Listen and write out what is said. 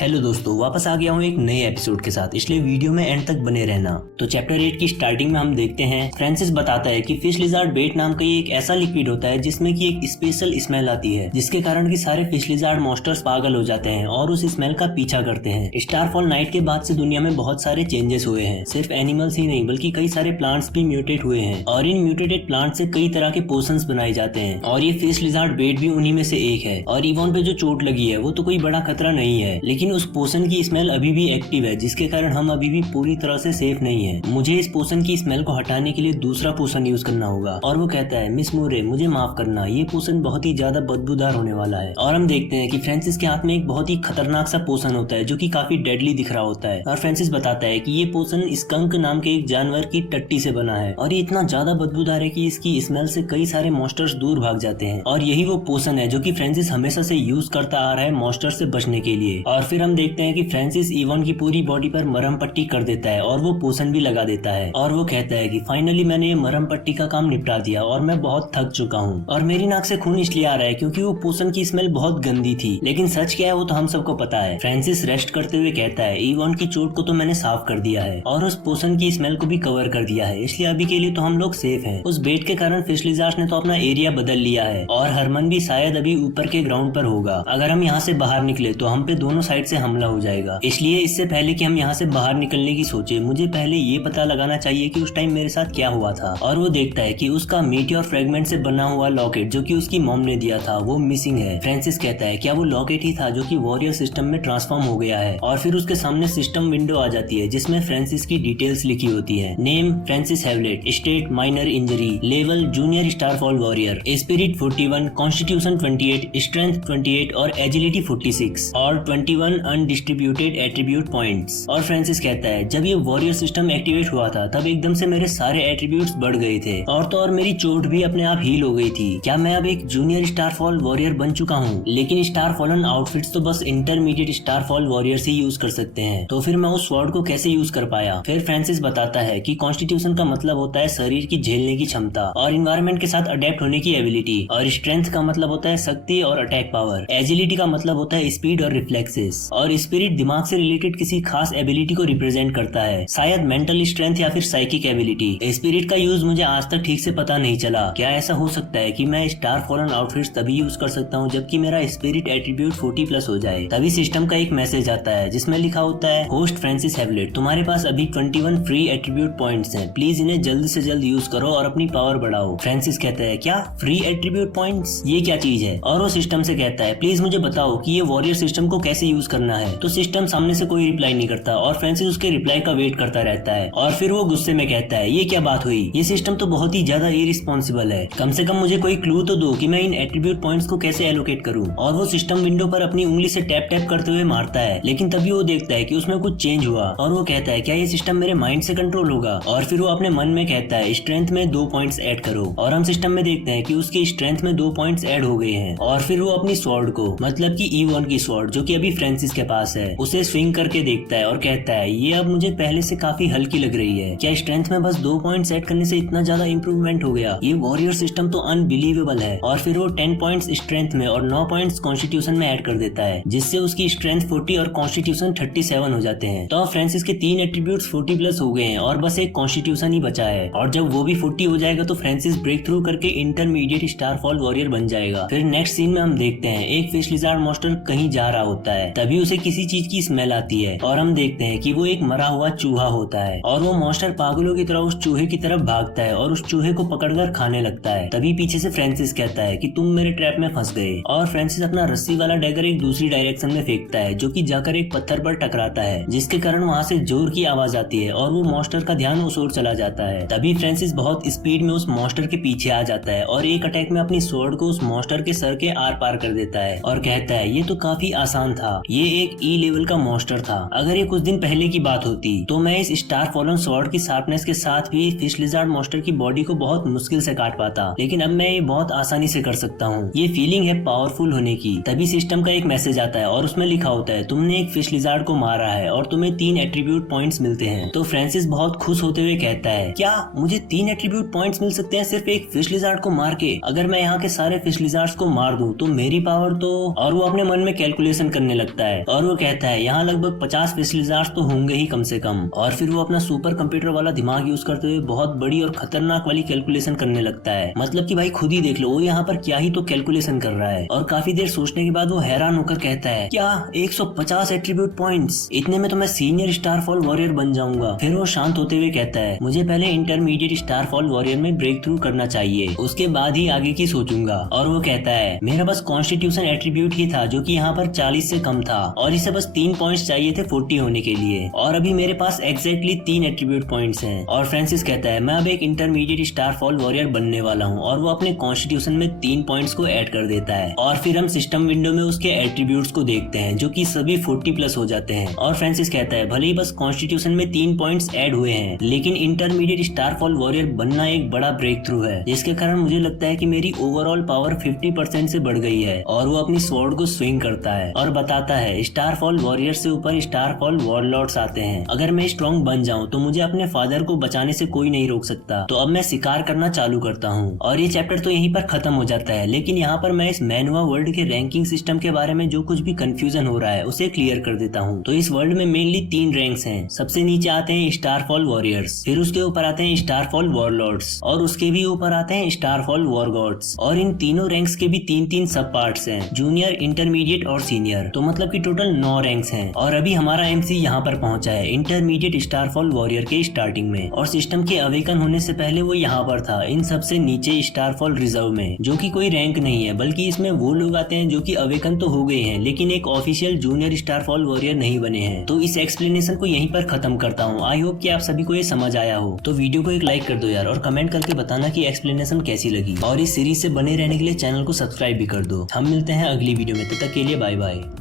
Hello दोस्तों, वापस आ गया हूँ एक नए एपिसोड के साथ, इसलिए वीडियो में एंड तक बने रहना। तो चैप्टर 8 की स्टार्टिंग में हम देखते हैं फ्रांसिस बताता है कि फिश लिजार्ड बेट नाम का ये एक ऐसा लिक्विड होता है जिसमें की एक स्पेशल स्मेल आती है, जिसके कारण की सारे फिश लिजार्ड मॉन्स्टर्स पागल हो जाते हैं और उस स्मेल का पीछा करते हैं। स्टारफॉल नाइट के बाद से दुनिया में बहुत सारे चेंजेस हुए हैं। सिर्फ एनिमल्स ही नहीं बल्कि कई सारे प्लांट्स भी म्यूटेट हुए हैं और इन म्यूटेटेड प्लांट से कई तरह के पोशंस बनाए जाते हैं और ये फिश लिजार्ड बेट भी उन्हीं में से एक है। और इवॉन पे जो चोट लगी है वो तो कोई बड़ा खतरा नहीं है, लेकिन उस पोशन की स्मेल अभी भी एक्टिव है, जिसके कारण हम अभी भी पूरी तरह से सेफ नहीं है। मुझे इस पोशन की स्मेल को हटाने के लिए दूसरा पोशन यूज करना होगा। और वो कहता है, मिस मोरे मुझे माफ करना, ये पोशन बहुत ही ज्यादा बदबूदार होने वाला है। और हम देखते हैं कि फ्रांसिस के हाथ में एक बहुत ही खतरनाक सा पोशन होता है जो कि काफी डेडली दिख रहा होता है। और फ्रांसिस बताता है कि ये पोशन स्कंक नाम के एक जानवर की टट्टी से बना है और ये इतना ज्यादा बदबूदार है कि इसकी स्मेल से कई सारे मॉन्स्टर्स दूर भाग जाते हैं। और यही वो पोशन है जो कि फ्रांसिस हमेशा से यूज करता आ रहा है मॉन्स्टर से बचने के लिए। और फिर हम देखते हैं कि फ्रांसिस इवॉन की पूरी बॉडी पर मरहम पट्टी कर देता है और वो पोशन भी लगा देता है। और वो कहता है कि फाइनली मैंने ये मरहम पट्टी का काम निपटा दिया और मैं बहुत थक चुका हूँ। और मेरी नाक से खून इसलिए आ रहा है क्योंकि वो पोशन की स्मेल बहुत गंदी थी, लेकिन सच क्या है वो तो हम सबको पता है। फ्रांसिस रेस्ट करते हुए कहता है, इवॉन की चोट को तो मैंने साफ कर दिया है और उस पोशन की स्मेल को भी कवर कर दिया है, इसलिए अभी के लिए तो हम लोग सेफ हैं। उस बेट के कारण फिश लिजार्ड्स ने तो अपना एरिया बदल लिया है और हरमन भी शायद अभी ऊपर के ग्राउंड पर होगा। अगर हम यहाँ से बाहर निकले तो हम पे दोनों साइड से हमला हो जाएगा, इसलिए इससे पहले कि हम यहाँ से बाहर निकलने की सोचे मुझे पहले ये पता लगाना चाहिए कि उस टाइम मेरे साथ क्या हुआ था। और वो देखता है कि उसका मीटियोर फ्रेगमेंट से बना हुआ लॉकेट जो कि उसकी मॉम ने दिया था वो मिसिंग है। फ्रांसिस कहता है क्या वो लॉकेट ही था जो कि वॉरियर सिस्टम में ट्रांसफॉर्म हो गया है। और फिर उसके सामने सिस्टम विंडो आ जाती है जिसमें फ्रांसिस की डिटेल्स लिखी होती है। Name Francis Hewlett, state minor injury, level junior Starfall warrior, spirit 41, constitution 28, strength 28 और एजिलिटी 46 और 21 अनडिस्ट्रीब्यूटेड एट्रीब्यूट पॉइंट्स। और फ्रांसिस कहता है जब ये वॉरियर सिस्टम एक्टिवेट हुआ था तब एकदम से मेरे सारे एट्रीब्यूट्स बढ़ गए थे और तो और मेरी चोट भी अपने आप हील हो गई थी। क्या मैं अब एक जूनियर स्टारफॉल वॉरियर बन चुका हूँ? लेकिन स्टारफॉलन आउटफिट्स तो बस इंटरमीडिएट स्टारफॉल वॉरियर से यूज कर सकते हैं, तो फिर मैं उस स्वॉर्ड को कैसे यूज कर पाया? फिर फ्रांसिस बताता है कि कॉन्स्टिट्यूशन का मतलब होता है शरीर की झेलने की क्षमता और इन्वायरमेंट के साथ अडेप्ट होने की एबिलिटी, और स्ट्रेंथ का मतलब होता है शक्ति और अटैक पावर, एजिलिटी का मतलब होता है स्पीड और रिफ्लेक्सेस, और स्पिरिट दिमाग से रिलेटेड किसी खास एबिलिटी को रिप्रेजेंट करता है, शायद मेंटल स्ट्रेंथ या फिर साइकिक एबिलिटी। स्पिरिट का यूज मुझे आज तक ठीक से पता नहीं चला। क्या ऐसा हो सकता है कि मैं स्टार फॉलन आउटफिट्स तभी यूज कर सकता हूँ जबकि मेरा स्पिरिट एट्रीब्यूट 40+ हो जाए? तभी सिस्टम का एक मैसेज आता है जिसमें लिखा होता है, होस्ट फ्रांसिस हैवलेट, तुम्हारे पास अभी 21 फ्री एट्रीब्यूट पॉइंट्स हैं, प्लीज इन्हें जल्द से जल्द यूज करो और अपनी पावर बढ़ाओ। फ्रांसिस कहता है क्या फ्री एट्रीब्यूट पॉइंट्स, ये क्या चीज है? और वो सिस्टम से कहता है प्लीज मुझे बताओ कि ये वॉरियर सिस्टम को कैसे यूज करना है। तो सिस्टम सामने से कोई रिप्लाई नहीं करता और फ्रांसिस उसके रिप्लाई का वेट करता रहता है। और फिर वो गुस्से में कहता है, ये क्या बात हुई? ये सिस्टम तो बहुत ही ज्यादा इरिस्पॉन्सिबल है, कम से कम मुझे कोई क्लू तो दो कि मैं इन एट्रीब्यूट पॉइंट्स को कैसे एलोकेट करूं। और वो सिस्टम विंडो पर अपनी उंगली से टैप टैप करते हुए मारता है, लेकिन तभी वो देखता है कि उसमें कुछ चेंज हुआ और वो कहता है क्या ये सिस्टम मेरे माइंड से कंट्रोल होगा? और फिर वो अपने मन में कहता है स्ट्रेंथ में 2 पॉइंट्स ऐड करो, और हम सिस्टम में देखते हैं कि उसकी स्ट्रेंथ में 2 पॉइंट्स ऐड हो गए हैं। और फिर वो अपनी स्वॉर्ड को, मतलब कि इवॉन की स्वॉर्ड जो कि अभी फ्रांसिस के पास है, उसे स्विंग करके देखता है और कहता है ये अब मुझे पहले से काफी हल्की लग रही है। क्या स्ट्रेंथ में बस 2 पॉइंट्स ऐड करने से इतना ज्यादा इंप्रूवमेंट हो गया? ये वॉरियर सिस्टम तो अनबिलीवेबल है। और फिर वो 10 पॉइंट्स स्ट्रेंथ में और 9 पॉइंट्स कॉन्स्टिट्यूशन में ऐड कर देता है, जिससे उसकी स्ट्रेंथ 40 और कॉन्स्टिट्यूशन 37 हो जाते हैं। तो फ्रांसिस के 3 एट्रीब्यूट्स 40+ हो गए हैं और बस एक कॉन्स्टिट्यूशन ही बचा है। और जब वो भी 40 हो जाएगा तो फ्रांसिस ब्रेक थ्रू करके इंटरमीडिएट स्टारफॉल वॉरियर बन जाएगा। फिर नेक्स्ट सीन में हम देखते हैं एक फिश लिजार्ड मॉन्स्टर कहीं जा रहा होता है, तभी उसे किसी चीज की स्मेल आती है और हम देखते हैं कि वो एक मरा हुआ चूहा होता है। और वो मॉन्स्टर पागलों की तरह उस चूहे की तरफ भागता है और उस चूहे को पकड़कर खाने लगता है। तभी पीछे से फ्रांसिस कहता है कि तुम मेरे ट्रैप में फंस गए। और फ्रांसिस अपना रस्सी वाला डैगर एक दूसरी डायरेक्शन में फेंकता है जो कि जाकर एक पत्थर पर टकराता है, जिसके कारण वहाँ से जोर की आवाज आती है और वो मॉन्स्टर का ध्यान उस ओर चला जाता है। तभी फ्रांसिस बहुत स्पीड में उस मॉन्स्टर के पीछे आ जाता है और एक अटैक में अपनी स्वॉर्ड को उस मॉन्स्टर के सर के आर पार कर देता है और कहता है ये तो काफी आसान था, ये एक ई लेवल का मॉन्स्टर था। अगर ये कुछ दिन पहले की बात होती तो मैं इस स्टार फॉलन स्वॉर्ड की शार्पनेस के साथ भी फिश लिजार्ड मॉन्स्टर की बॉडी को बहुत मुश्किल से काट पाता, लेकिन अब मैं ये बहुत आसानी से कर सकता हूँ। ये फीलिंग है पावरफुल होने की। तभी सिस्टम का एक मैसेज आता है और उसमें लिखा होता है तुमने एक फिश लिजार्ड को मारा है और तुम्हें 3 एट्रीब्यूट पॉइंट्स मिलते हैं। तो फ्रांसिस बहुत खुश होते हुए कहता है क्या मुझे 3 एट्रीब्यूट पॉइंट्स मिल सकते हैं सिर्फ एक फिश लिजार्ड को मार के? अगर मैं यहाँ के सारे फिश लिजार्ड्स को मार दूं तो मेरी पावर तो। और वो अपने मन में कैलकुलेशन करने लगता है और वो कहता है यहाँ लगभग 50 फिश लिज़ार्ड्स तो होंगे ही कम से कम। और फिर वो अपना सुपर कंप्यूटर वाला दिमाग यूज करते हुए बहुत बड़ी और खतरनाक वाली कैलकुलेशन करने लगता है। मतलब कि भाई खुद ही देख लो वो यहाँ पर क्या ही तो कैलकुलेशन कर रहा है। और काफी देर सोचने के बाद वो हैरान होकर कहता है क्या 150 एट्रीब्यूट पॉइंट्स, इतने में तो मैं सीनियर स्टारफॉल वॉरियर बन जाऊंगा। फिर वो शांत होते हुए कहता है मुझे पहले इंटरमीडिएट स्टारफॉल वॉरियर में ब्रेक थ्रू करना चाहिए, उसके बाद ही आगे की सोचूंगा। और वो कहता है मेरा बस कॉन्स्टिट्यूशन एट्रीब्यूट ही था जो कि यहाँ पर 40 से कम था और इसे बस 3 पॉइंट्स चाहिए थे 40 होने के लिए, और अभी मेरे पास एग्जैक्टली 3 एट्रीब्यूट पॉइंट्स हैं। और फ्रांसिस कहता है मैं अब एक इंटरमीडिएट स्टारफॉल वॉरियर बनने वाला हूँ, और वो अपने कॉन्स्टिट्यूशन में 3 पॉइंट्स को ऐड कर देता है। और फिर हम सिस्टम विंडो में उसके एट्रीब्यूट्स को देखते हैं जो कि सभी 40 प्लस हो जाते हैं। और फ्रांसिस कहता है भले ही बस कॉन्स्टिट्यूशन में 3 पॉइंट्स ऐड हुए हैं, लेकिन इंटरमीडिएट स्टारफॉल वॉरियर बनना एक बड़ा ब्रेक थ्रू है, जिसके कारण मुझे लगता है कि मेरी ओवरऑल पावर 50% से बढ़ गई है। और वो अपनी स्वॉर्ड को स्विंग करता है और बताता है स्टारफॉल वॉरियर से ऊपर स्टारफॉल वॉरलॉर्ड्स आते हैं, अगर मैं स्ट्रॉन्ग बन जाऊं तो मुझे अपने फादर को बचाने से कोई नहीं रोक सकता। तो अब मैं शिकार करना चालू करता हूँ। और ये चैप्टर तो यहीं पर खत्म हो जाता है, लेकिन यहाँ पर मैं इस मैनवा वर्ल्ड के रैंकिंग सिस्टम के बारे में जो कुछ भी कंफ्यूजन हो रहा है उसे क्लियर कर देता हूँ। तो इस वर्ल्ड में मेनली 3 रैंक्स हैं। सबसे नीचे आते हैं स्टारफॉल वॉरियर्स, फिर उसके ऊपर आते हैं स्टारफॉल वॉरलॉर्ड्स, और उसके भी ऊपर आते हैं स्टारफॉल वॉरगॉड्स। और इन तीनों रैंक्स के भी 3-3 सब पार्ट्स हैं, जूनियर, इंटरमीडिएट और सीनियर। तो मतलब कि टोटल 9 रैंक्स हैं। और अभी हमारा एमसी यहाँ पर पहुंचा है इंटरमीडिएट स्टारफॉल वॉरियर के स्टार्टिंग में, और सिस्टम के अवेकन होने से पहले वो यहाँ पर था इन सबसे नीचे स्टारफॉल रिजर्व में, जो कि कोई रैंक नहीं है, बल्कि इसमें वो लोग आते हैं जो कि अवेकन तो हो गए हैं लेकिन एक ऑफिशियल जूनियर स्टारफॉल वॉरियर नहीं बने हैं। तो इस एक्सप्लेनेशन को यहीं पर खत्म करता हूँ। आई होप कि आप सभी को ये समझ आया हो। तो वीडियो को एक लाइक कर दो यार, और कमेंट करके बताना कि एक्सप्लेनेशन कैसी लगी, और इस सीरीज से बने रहने के लिए चैनल को सब्सक्राइब भी कर दो। हम मिलते हैं अगली वीडियो में, तब तक के लिए बाय बाय।